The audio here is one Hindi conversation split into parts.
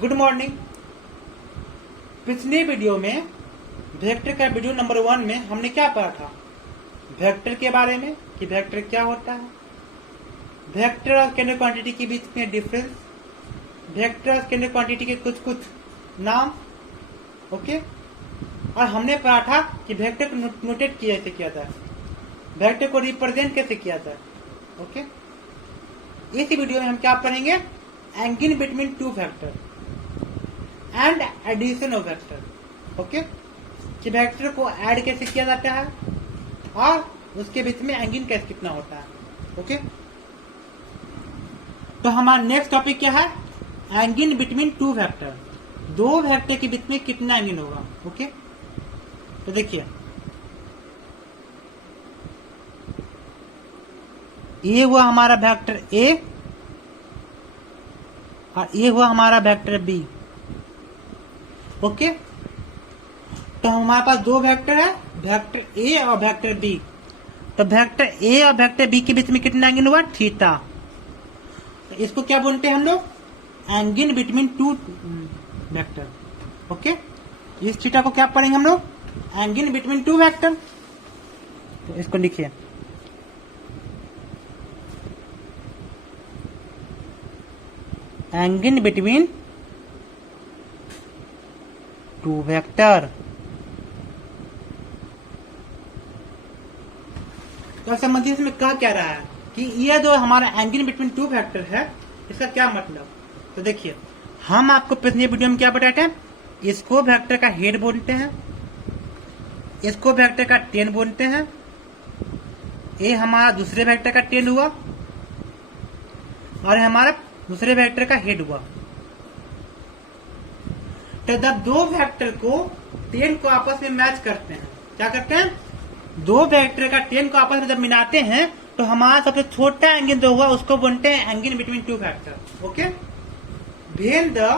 Good morning. पिछले वीडियो में वेक्टर का वीडियो नंबर 1 में हमने क्या पढ़ा था? वेक्टर के बारे में कि वेक्टर क्या होता है, वेक्टर और स्केलर क्वांटिटी के बीच में डिफरेंस, वेक्टर और स्केलर क्वांटिटी के कुछ कुछ नाम। ओके, और हमने पढ़ा था कि वेक्टर को नोटेट कैसे किया जाए, वेक्टर को रिप्रेजेंट कैसे किया जाए। ओके, इस वीडियो में हम क्या पढ़ेंगे? Angle between two vector and addition of vector. Okay, कि वेक्टर को ऐड कैसे किया जाता है और उसके बीच में एंगल कैसे कितना होता है। ओके, तो हमारा नेक्स्ट टॉपिक क्या है? एंगल बिटवीन टू वेक्टर, दो वेक्टर के बीच में कितना एंगल होगा। ओके, तो देखिए ये हुआ हमारा वेक्टर ए और ये हुआ हमारा वेक्टर बी। ओके, तो हमारे पास दो वेक्टर है, वेक्टर ए और वेक्टर बी। तो वेक्टर ए और वेक्टर बी के बीच में कितना एंगल हुआ? थीटा। तो इसको क्या बोलते हैं हम लोग? Angle between two vector. Okay, इस थीटा को क्या पढ़ेंगे हम लोग? Angle between two vector. तो इसको लिखिए, एंगल बिटवीन टू वेक्टर। तो समझिए इसमें क्या रहा है कि ये जो हमारा एंगल बिटवीन टू वेक्टर है, इसका क्या मतलब? तो देखिए, हम आपको पिछले वीडियो में क्या बताए थे? इसको वेक्टर का हेड बोलते हैं, इसको वेक्टर का टेल बोलते हैं। ये हमारा दूसरे वेक्टर का टेल हुआ और हमारा दूसरे वेक्टर का हेड हुआ। तो जब दो वेक्टर को टेल को आपस में मैच करते हैं, क्या करते हैं? दो वेक्टर का टेल को आपस में जब मिलाते हैं तो हमारा सबसे छोटा एंगल जो हुआ उसको बोलते हैं angle between two vector. Okay, when the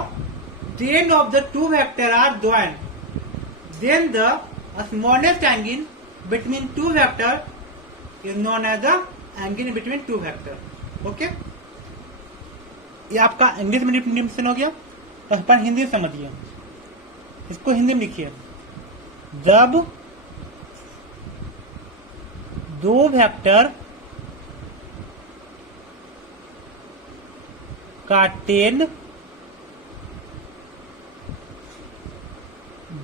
tail of the two vector are joined, then the smallest angle between two vector is known as the angle between two vector. Okay, ये आपका इंग्लिश में डिफिनेशन हो गया। तो अपन हिंदी में समझिए, इसको हिंदी में लिखिए। जब दो वेक्टर का टेल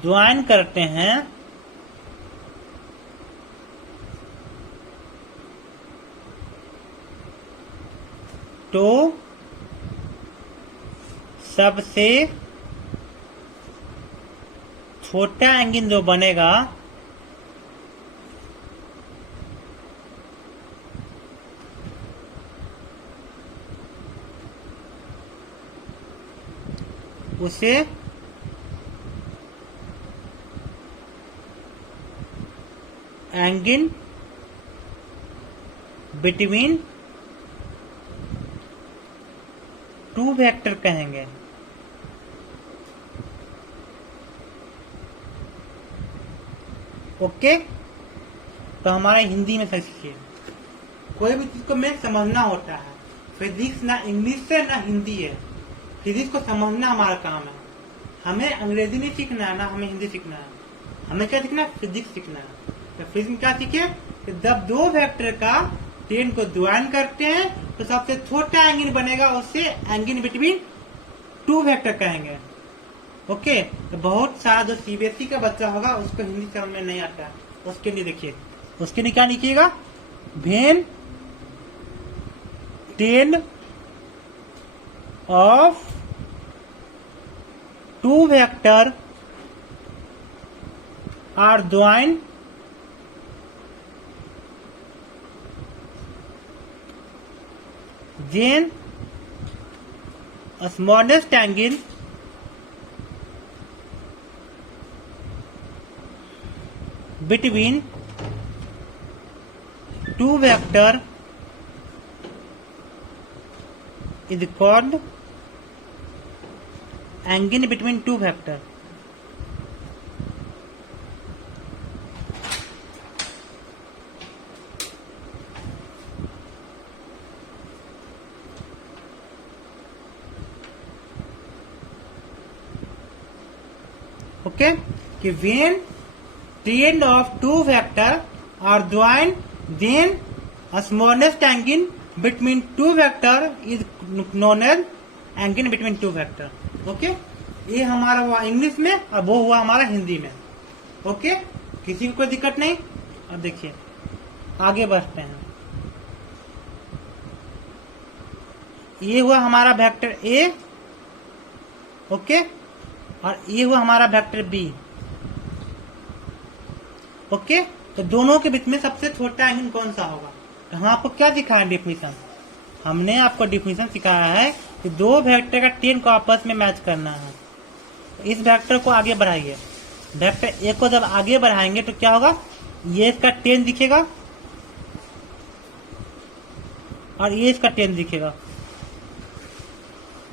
ज्वाइन करते हैं तो सबसे छोटा एंगल जो बनेगा उसे एंगल बिटवीन टू वेक्टर कहेंगे। ओके, तो हमारा हिंदी में सीखिए। कोई भी चीज को में समझना होता है। फिजिक्स ना इंग्लिश है ना हिंदी है, फिजिक्स को समझना हमारा काम है। हमें अंग्रेजी नहीं सीखना है ना हमें हिंदी सीखना है, हमें क्या सीखना है? फिजिक्स सीखना है। तो फिजिक्स में क्या सीखे? जब दो वेक्टर का टेल को ज्वाइन करते हैं तो सबसे छोटा एंगल बनेगा, उससे एंगल बिटवीन टू वेक्टर कहेंगे। ओके, तो बहुत सारा जो सीबीएसई का बच्चा होगा उसको हिंदी समझ में नहीं आता, उसके लिए देखिए, उसके लिए क्या लिखिएगा? When tail of two vector are join then a smallest angle between two vector is called angle between two vector. Okay, कि when train of two vector are joined then smallest angle between two vector is known as angle between two vector. Okay, ये हमारा हुआ इंग्लिश में और वो हुआ हमारा हिंदी में। ओके, किसी को कोई दिक्कत नहीं। अब देखिए आगे बढ़ते हैं। ये हुआ हमारा वेक्टर ए, ओके, और ये हुआ हमारा वेक्टर बी। ओके, तो दोनों के बीच में सबसे छोटा एंगल कौन सा होगा? तो हम आपको क्या सिखाया डेफिनेशन? हमने आपको डेफिनेशन सिखाया है कि दो वेक्टर का टेन को आपस में मैच करना है। इस वेक्टर को आगे बढ़ाइए, वेक्टर ए को जब आगे बढ़ाएंगे तो क्या होगा? ये इसका टेन दिखेगा और ये इसका टेन दिखेगा।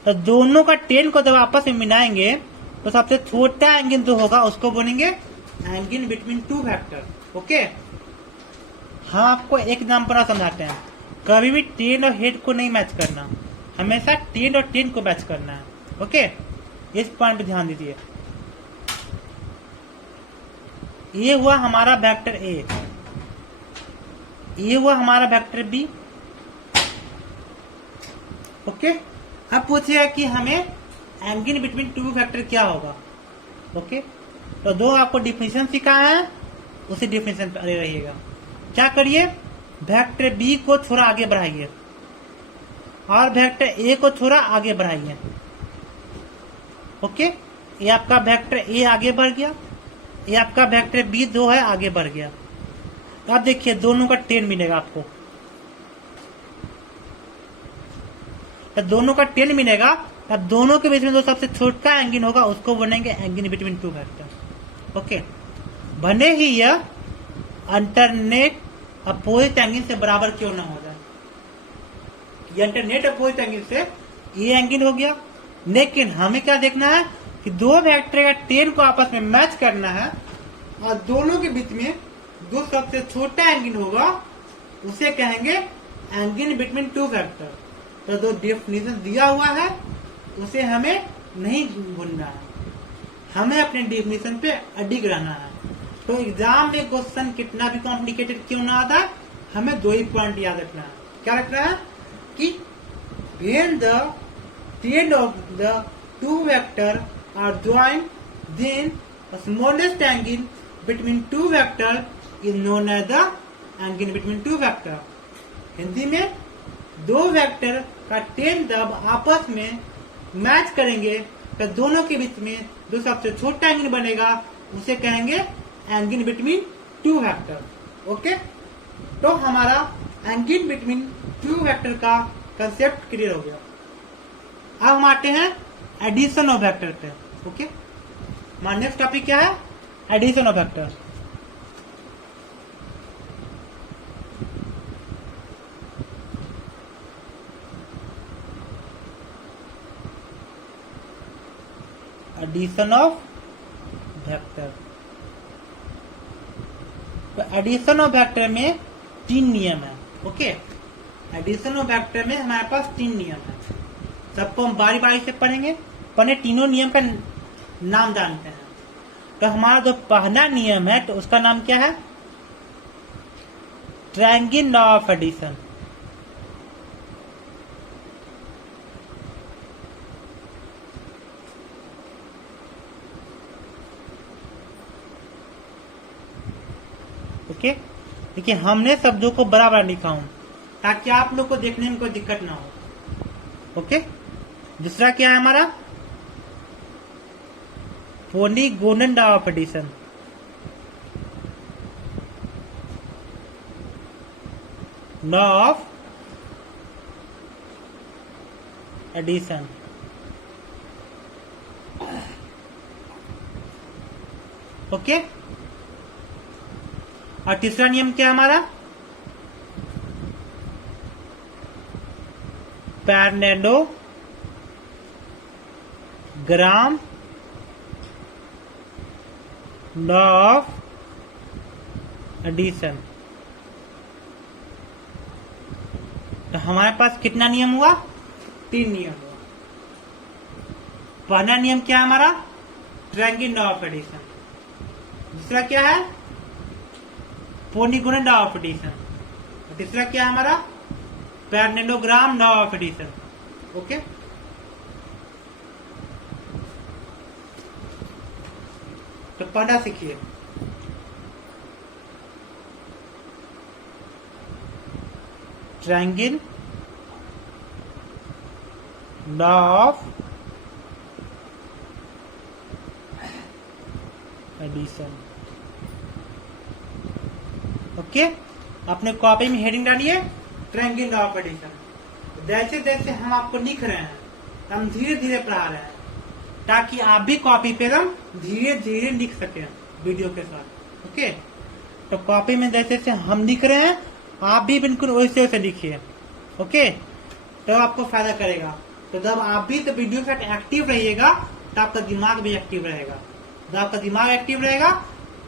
तो दोनों का टेन को जब आपस में मिलाएंगे तो सबसे छोटा एंगल जो होगा उसको बोलेंगे angle between two vector. Okay, हम आपको एक एग्जांपल समझाते हैं। कभी भी टेन और हेड को नहीं मैच करना, हमेशा टेन और टेन को मैच करना है। ओके, इस पॉइंट पे ध्यान दीजिए। ये हुआ हमारा वेक्टर ए, ये हुआ हमारा वेक्टर बी। ओके, अब पूछिए कि हमें एंगल बिटवीन टू वेक्टर क्या होगा। ओके, तो दो आपको डिफिनेशन सिखाया है, उसी डिफिनेशन पे अड़े रहिएगा। क्या करिए? वेक्टर बी को थोड़ा आगे बढ़ाइए और वेक्टर ए को थोड़ा आगे बढ़ाइए। ओके, ये आपका वेक्टर ए आगे बढ़ गया, ये आपका वेक्टर बी जो है आगे बढ़ गया। तो अब देखिए दोनों का टेन मिलेगा आपको, तो दोनों का टेन मिलेगा। अब दोनों के बीच में जो सबसे छोटा एंगल होगा उसको बोलेंगे angle between two vector. Okay, भले ही यह अल्टरनेट अपोजिट एंगल से बराबर क्यों ना हो जाए, ये अल्टरनेट अपोजिट एंगल से ये एंगल हो गया, लेकिन हमें क्या देखना है कि दो वेक्टर का टेन को आपस में मैच करना है और दोनों के बीच में जो सबसे छोटा एंगल होगा उसे कहेंगे एंगल बिटवीन टू वेक्टर। तो जो डेफिनेशन दिया हुआ है उसे हमें नहीं भूलना है, हमें अपने डेफिनेशन पे अडिग रहना है। तो एग्जाम में क्वेश्चन कितना भी कॉम्प्लिकेटेड क्यों ना आता, हमें दो ही पॉइंट याद रखना है। क्या रखना है कि when the ten of the two vector are joined, then the smallest angle between two vector is known as the angle between two vector। Hindi में दो वेक्टर का टेन जब आपस में मैच करेंगे तो दोनों के बीच में जो सबसे छोटा एंगल बनेगा उसे कहेंगे angle between two vector. Okay, तो हमारा एंगल बिटवीन टू वेक्टर का कंसेप्ट क्लियर हो गया। अब हम आते हैं एडिशन ऑफ वेक्टर पे। ओके, हमारा नेक्स्ट टॉपिक क्या है? Addition of vector. Addition of vector. तो एडिशन ऑफ वेक्टर में तीन नियम है। ओके, एडिशन ऑफ वेक्टर में हमारे पास तीन नियम है, सबको हम बारी बारी से पढ़ेंगे। पहले तीनों नियम का नाम जानते हैं। तो हमारा जो पहला नियम है तो उसका नाम क्या है? Triangle law of addition. Okay, देखिए हमने शब्दों को बराबर लिखा हूं ताकि आप लोग को देखने में कोई दिक्कत ना हो। ओके, दूसरा क्या है हमारा? Polygonal law of addition. Law of addition. Okay, और तीसरा नियम क्या है हमारा? Parallelogram law of addition. तो हमारे पास कितना नियम हुआ? तीन नियम हुआ। पहला नियम क्या है हमारा? Triangle law of addition. दूसरा क्या है? Polygonal law of addition. तीसरा क्या है हमारा? Parallelogram law of addition. Okay, तो पहला सीखिए। Triangle law of addition. Okay, अपने कॉपी में हेडिंग डालिए ट्रायंगल लॉ ऑफ एडिशन। जैसे जैसे हम आपको लिख रहे हैं, हम धीरे धीरे पढ़ा रहे हैं ताकि आप भी कॉपी पे हम धीरे धीरे लिख सकें वीडियो के साथ। ओके, तो कॉपी में जैसे जैसे हम लिख रहे हैं आप भी बिल्कुल वैसे वैसे लिखिए। ओके, तो आपको फायदा करेगा। तो जब आप भी तो वीडियो के साथ एक्टिव रहिएगा तो आपका दिमाग भी एक्टिव रहेगा। जब आपका दिमाग एक्टिव रहेगा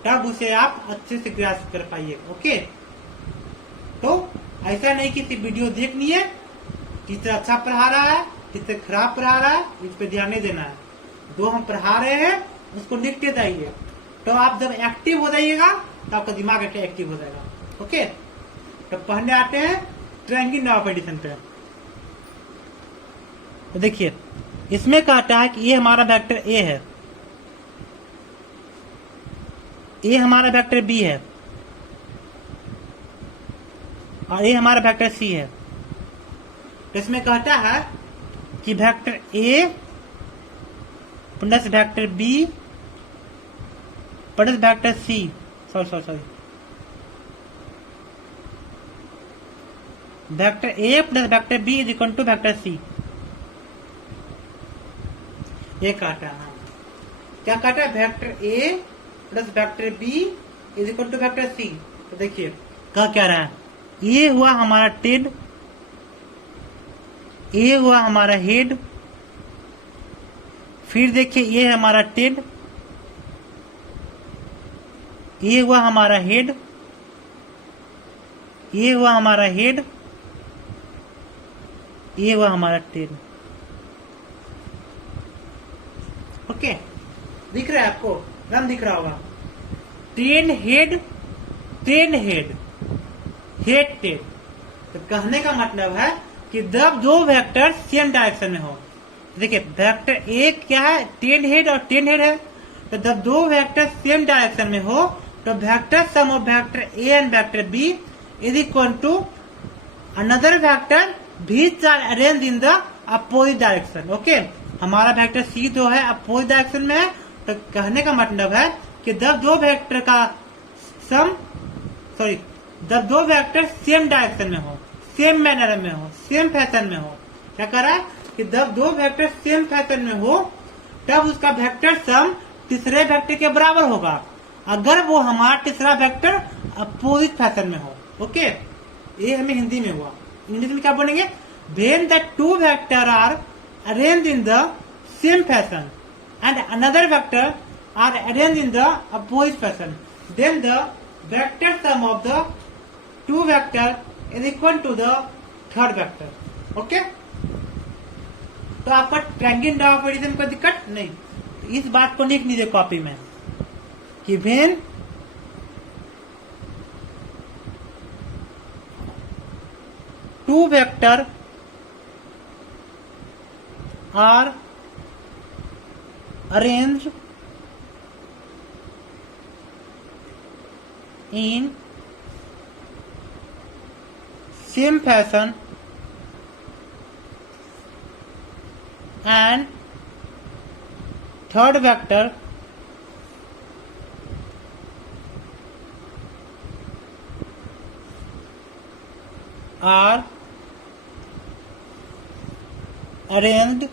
तब उसे आप अच्छे से ग्रास्प कर पाइएगा। ओके, तो ऐसा नहीं कि सिर्फ वीडियो देखनी है, टीचर अच्छा पढ़ा रहा है, टीचर खराब पढ़ा रहा है, इस पे ध्यान नहीं देना है। जो हम पढ़ा रहे हैं उसको लिखते जाइए। तो आप जब एक्टिव हो जाइएगा तो आपका दिमाग एक्टिव हो जाएगा। ओके, तो पढ़ने आते हैं ट्रायंगल लॉ ऑफ एडिशन पे। तो देखिए, इसमें कहता है कि ये हमारा वेक्टर ए है, ये हमारा वेक्टर बी है और ये हमारा वेक्टर सी है। तो इसमें कहता है कि vector A plus vector B plus vector C, sorry vector A plus vector B is equal to vector C. ये कहता है, क्या कहता है? Vector A plus vector B is equal to vector C. तो देखिए क्या रहा है, ये हुआ हमारा टेल, ये हुआ हमारा हेड, फिर देखिए ये है हमारा टेल, ये हुआ हमारा हेड, ये हुआ हमारा हेड, ये हुआ हमारा टेल। ओके, दिख रहा है आपको? रन दिख रहा होगा। Tail head, tail head, head tail. तो कहने का मतलब है कि जब दो वेक्टर सेम डायरेक्शन में हो, देखिए वेक्टर ए क्या है? टेल हेड और टेल हेड है। तो जब दो वेक्टर सेम डायरेक्शन में हो तो vector sum of vector A and vector B is equal to another vector which are arranged in the opposite direction. Okay, हमारा वेक्टर सी जो है अपोजिट डायरेक्शन में है। तो कहने का मतलब है कि जब दो वेक्टर का सम, जब दो वेक्टर सेम डायरेक्शन में हो, सेम मैनर में हो, सेम फैशन में हो, क्या कर रहा है कि जब दो वेक्टर सेम फैशन में हो तब उसका वेक्टर सम तीसरे वेक्टर के बराबर होगा, अगर वो हमारा तीसरा वेक्टर अपोजिट फैशन में हो। ओके, ये हमें हिंदी में हुआ। इंग्लिश में क्या बोलेंगे? When the two vector are arranged in the same fashion and another vector are arranged in the opposite fashion, then the vector sum of the two vector is equal to the third vector. Okay? तो आपका ट्रायंगल लॉ ऑफ एडिशन कोई दिक्कत नहीं। इस बात को लिख लीजिए कॉपी में कि when two vector are arranged in same fashion and third vector are arranged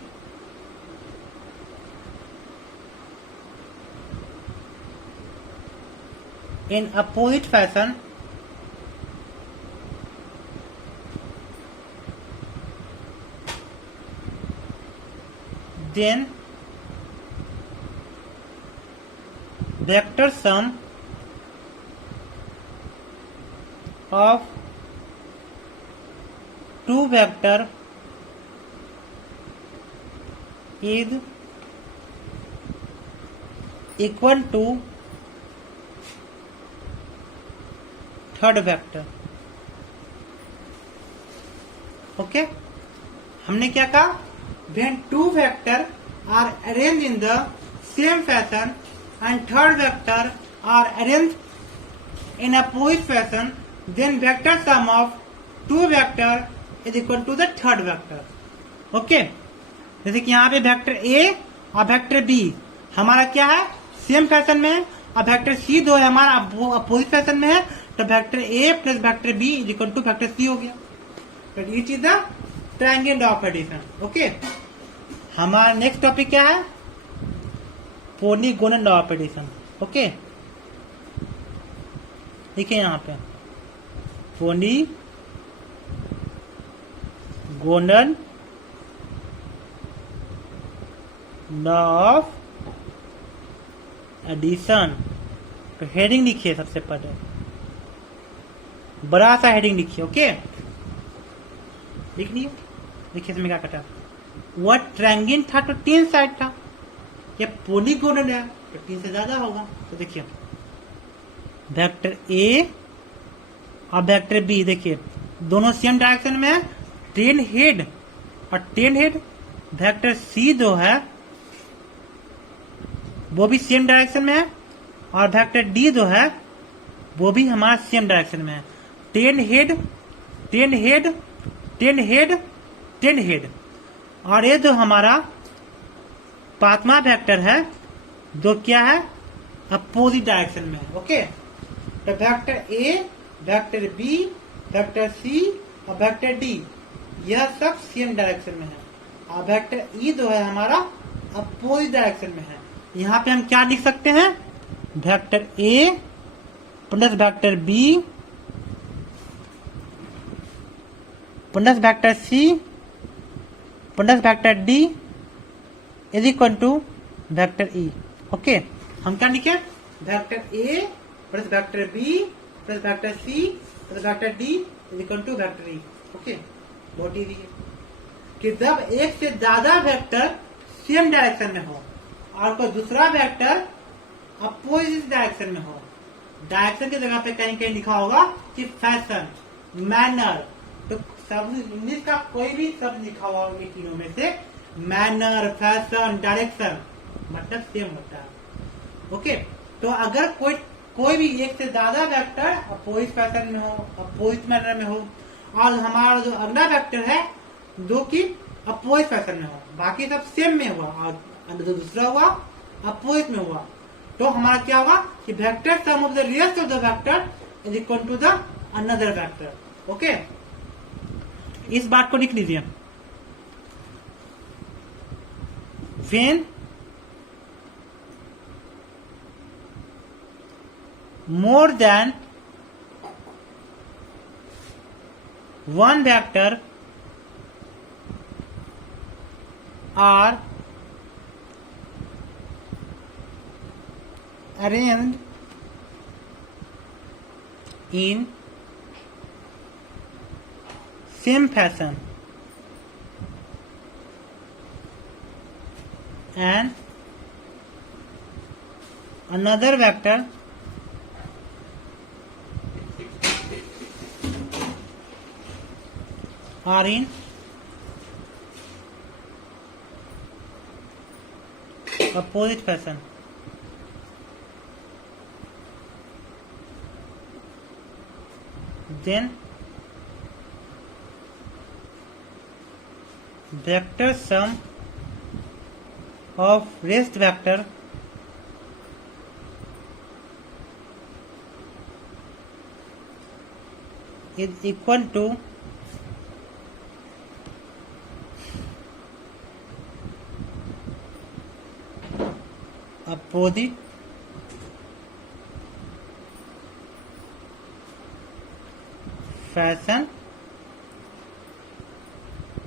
in opposite fashion, then vector sum of two vector is equal to third vector. Okay, हमने क्या कहा, when two vector are arrange in the same fashion and third vector are arrange in opposite fashion, then vector sum of two vector is equal to the third vector. Okay, जैसे कि यहाँ पे वेक्टर ए और वेक्टर बी हमारा क्या है, सेम फैशन में है, और वेक्टर सी दो है हमारा अपोजिट फैशन में है, तो vector A plus vector B is equal to vector C हो गया। तो it is the triangle of addition. Okay, हमारा नेक्स्ट टॉपिक क्या है, पॉलीगोनल ऑफ एडिशन। ओके, देखिए यहाँ पे पॉलीगोनल लॉ ऑफ एडिशन। तो हेडिंग लिखिए, सबसे पहले बड़ा सा हेडिंग लिखिए। ओके, लिख लिए। देखिए इसमें क्या कटा, वह ट्रायंगल था तो 3 साइड था, ये पॉलीगोनल है तो 3 से ज्यादा होगा। तो देखिए वेक्टर ए और वेक्टर बी, देखिए दोनों सेम डायरेक्शन में है, 10 हेड और 10 हेड। वेक्टर सी जो है वो भी सेम डायरेक्शन में है, और वेक्टर डी जो है वो भी हमारा सेम डायरेक्शन में है, 10 हेड 10 हेड 10 हेड 10 हेड। और ये जो हमारा पांचवा वेक्टर है जो क्या है, अपोजिट डायरेक्शन में है। ओके, तो vector A, vector B, vector C और वेक्टर डी यह सब सेम डायरेक्शन में है, और वेक्टर ई जो है हमारा अपोजिट डायरेक्शन में है। यहाँ पे हम क्या लिख सकते हैं, vector A plus vector B plus vector C plus vector D is equal to vector E. Okay, हम क्या लिखे, vector A plus vector B plus vector C plus vector D is equal to vector E. Okay, बहुत इजी है कि जब एक से ज्यादा वेक्टर सेम डायरेक्शन में हो और कोई दूसरा वेक्टर अपोजिट डायरेक्शन में हो, डायरेक्शन की जगह पे कहीं कहीं लिखा होगा कि फैशन, मैनर, तो शब्द इंग्लिश का कोई भी शब्द लिखा हुआ होगा इन तीनों में से, मैनर, फैशन, डायरेक्शन मतलब सेम होता है। ओके, तो अगर कोई भी एक से ज्यादा वेक्टर अपोजिट फैशन में हो, अपोजिट मैनर में हो, और हमारा जो अगला वेक्टर है जो कि अपोजिट फैशन में हो, बाकी सब सेम में हुआ और जो दूसरा हुआ अपोजिट में हुआ, तो हमारा क्या होगा कि vector sum of the rest of the vector is equal to the another vector. Okay, इस बात को लिख लीजिए, when more than one vector are arranged in same fashion and another vector are in opposite fashion, then vector sum of rest vector is equal to opposite fashion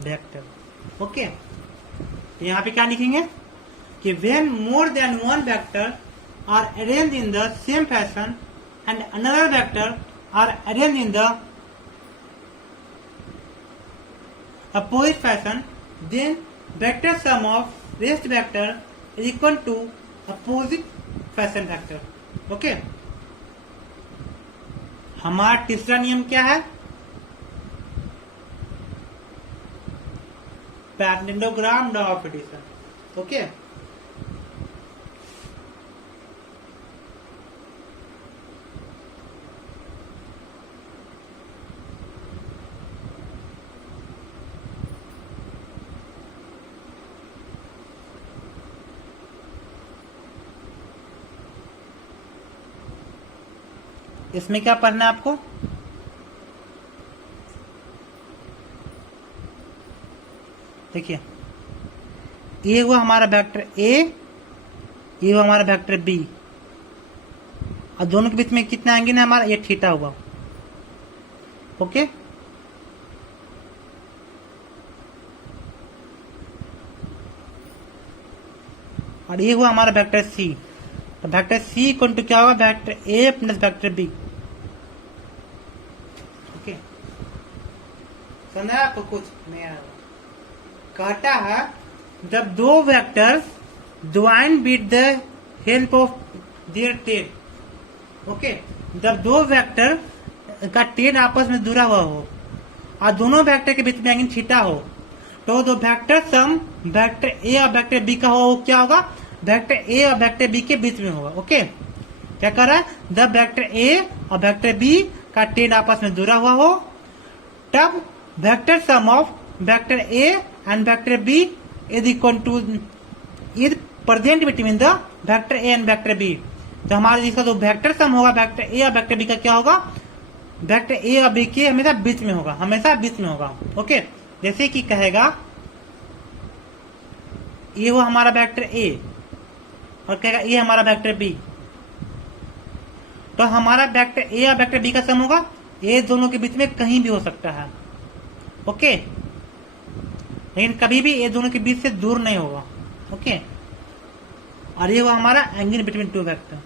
vector. Okay, यहाँ पे क्या लिखेंगे कि when more than one vector are arranged in the same fashion and another vector are arranged in the opposite fashion, then vector sum of rest vector is equal to opposite fashion vector. Okay, हमारा तीसरा नियम क्या है? Parallelogram law of addition. Okay, इसमें क्या पढ़ना है आपको? देखिए, ये हुआ हमारा वेक्टर ए, ये हुआ हमारा वेक्टर बी, और दोनों के बीच में कितना एंगल है हमारा? ये थीटा हुआ। ओके, और ये हुआ हमारा वेक्टर सी। तो वेक्टर सी इक्वल टू क्या होगा? Vector A plus vector B. Okay, समझा आपको? कुछ नहीं आया? कहता है जब दो vector join with the help of their tail. Okay, जब दो वेक्टर का टेन आपस में जुड़ा हुआ हो और दोनों वेक्टर के बीच में एंगल थीटा हो, तो जो वेक्टर सम वेक्टर ए और वेक्टर बी का हो, वो क्या होगा? वेक्टर ए और वेक्टर बी के बीच में होगा। ओके, क्या कर रहा है? जब वेक्टर ए और वेक्टर बी का टेन आपस में जुड़ा हुआ हो, तब vector sum of vector A and vector B is equal to is present between the vector A and vector B. तो हमारा जिसका जो वेक्टर सम होगा वेक्टर ए और वेक्टर बी का क्या होगा? वेक्टर ए और बी के हमेशा बीच में होगा, हमेशा बीच में होगा। ओके, जैसे कि कहेगा ये वो हमारा वेक्टर ए और कहेगा ये हमारा वेक्टर बी, तो हमारा वेक्टर ए और वेक्टर बी का सम होगा, ए दोनों के बीच में कहीं भी हो सकता है। ओके, लेकिन कभी भी ये दोनों के बीच से दूर नहीं होगा। ओके, और ये हुआ हमारा एंगल बिटवीन टू वेक्टर।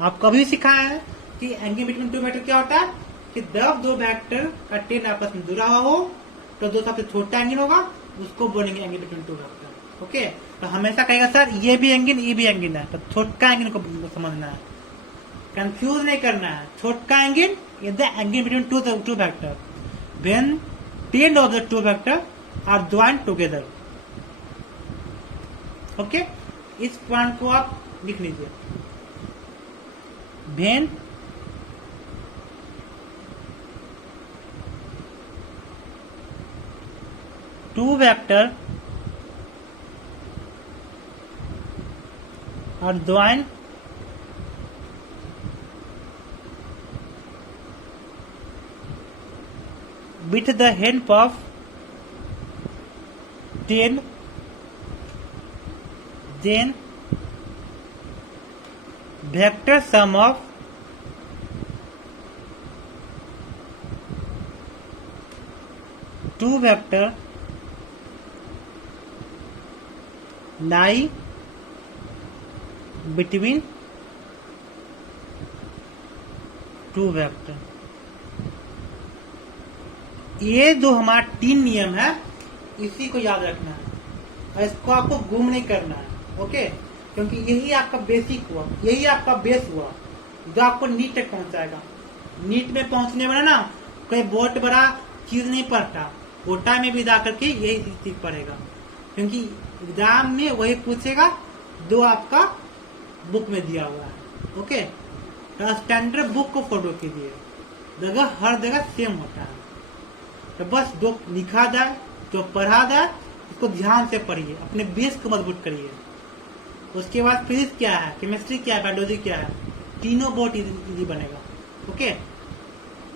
आपको अभी सिखाया है कि एंगल बिटवीन टू वेक्टर क्या होता है? कि जब दो वेक्टर का टेन आपस में जुड़ा हुआ हो, तो जो सबसे छोटा एंगल होगा उसको बोलेंगे angle between two vector. Okay, तो हमेशा कहेगा सर ये भी एंगल ये भी एंगल है, तो छोटका एंगल को समझना है, कंफ्यूज नहीं करना है। छोटका angle is the angle between two vector when tail of the two vector are joined together. Okay, इस पॉइंट को आप लिख लीजिए। When two vector are joined with the help of 10, then vector sum of two vector lie between two vector। ये जो हमारा तीन नियम है इसी को याद रखना है और इसको आपको गुम नहीं करना है। ओके, क्योंकि यही आपका बेसिक हुआ, यही आपका बेस हुआ जो आपको नीट तक पहुंचाएगा। नीट में पहुंचने वाला ना कोई बहुत बड़ा चीज नहीं पढ़ता, कोटा में भी जा करके यही चीज पढ़ेगा, क्योंकि एग्जाम में वही पूछेगा जो आपका बुक में दिया हुआ है। ओके, तो स्टैंडर्ड बुक को फॉलो कीजिए, जगह हर जगह सेम होता है। तो बस जो लिखा जाए जो पढ़ा जाए उसको ध्यान से पढ़िए, अपने बेस को मजबूत करिए। उसके बाद फिजिक्स क्या है, केमिस्ट्री क्या है, बायोलॉजी क्या है, तीनों बहुत इजी बनेगा। ओके,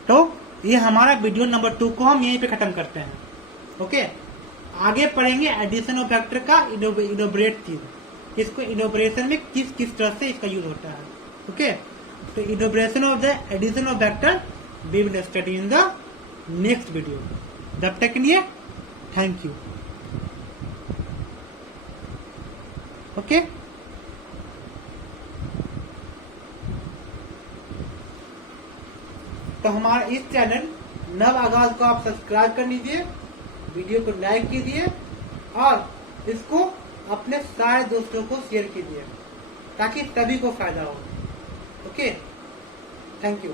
तो ये हमारा वीडियो नंबर 2 को हम यहीं पे खत्म करते हैं। ओके, आगे पढ़ेंगे एडिशन ऑफ वेक्टर का इनोबरेट चीज, इसको इनोबरेशन में किस किस तरह से इसका यूज होता है। ओके, तो innovation of the addition of vector we will study in the next video. जब तक के लिए थैंक यू। ओके, तो हमारा इस चैनल नव आगाज को आप सब्सक्राइब कर लीजिए, वीडियो को लाइक कीजिए और इसको अपने सारे दोस्तों को शेयर कीजिए। ताकि सभी को फायदा हो। Okay, thank you.